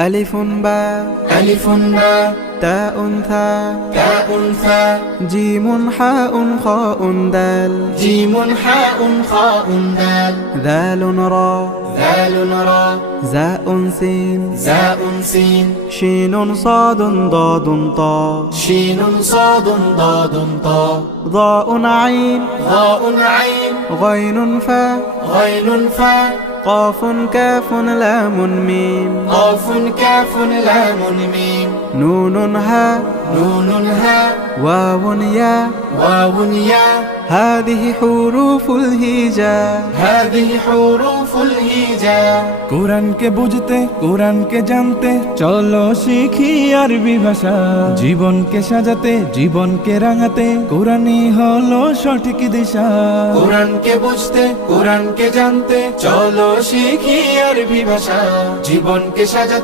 ألف باء ألف باء تاء ثاء تاء ثاء جيم حاء خاء دال جيم حاء خاء دال ذال راء ذال راء زاء سين زاء سين شين صاد ضاد طاء شين صاد ضاد طاء ضاء عين ضاء عين غين فاء غين فاء قاف كاف لام ميم قاف كاف لام ميم نون هاء نون هاء واو ياء واو ياء هذه حروف الهجاء هذه حروف الهجاء কোরআনকে বুঝতে কোরআনকে জানতে চলো শিখি আরবি ভাষা জীবনকে সাজাতে জীবনকে রাঙাতে কোরআনই হলো সঠিক দিশা কোরআনকে বুঝতে কোরআনকে জানতে চলো শিখি আরবি ভাষা জীবনকে সাজাতে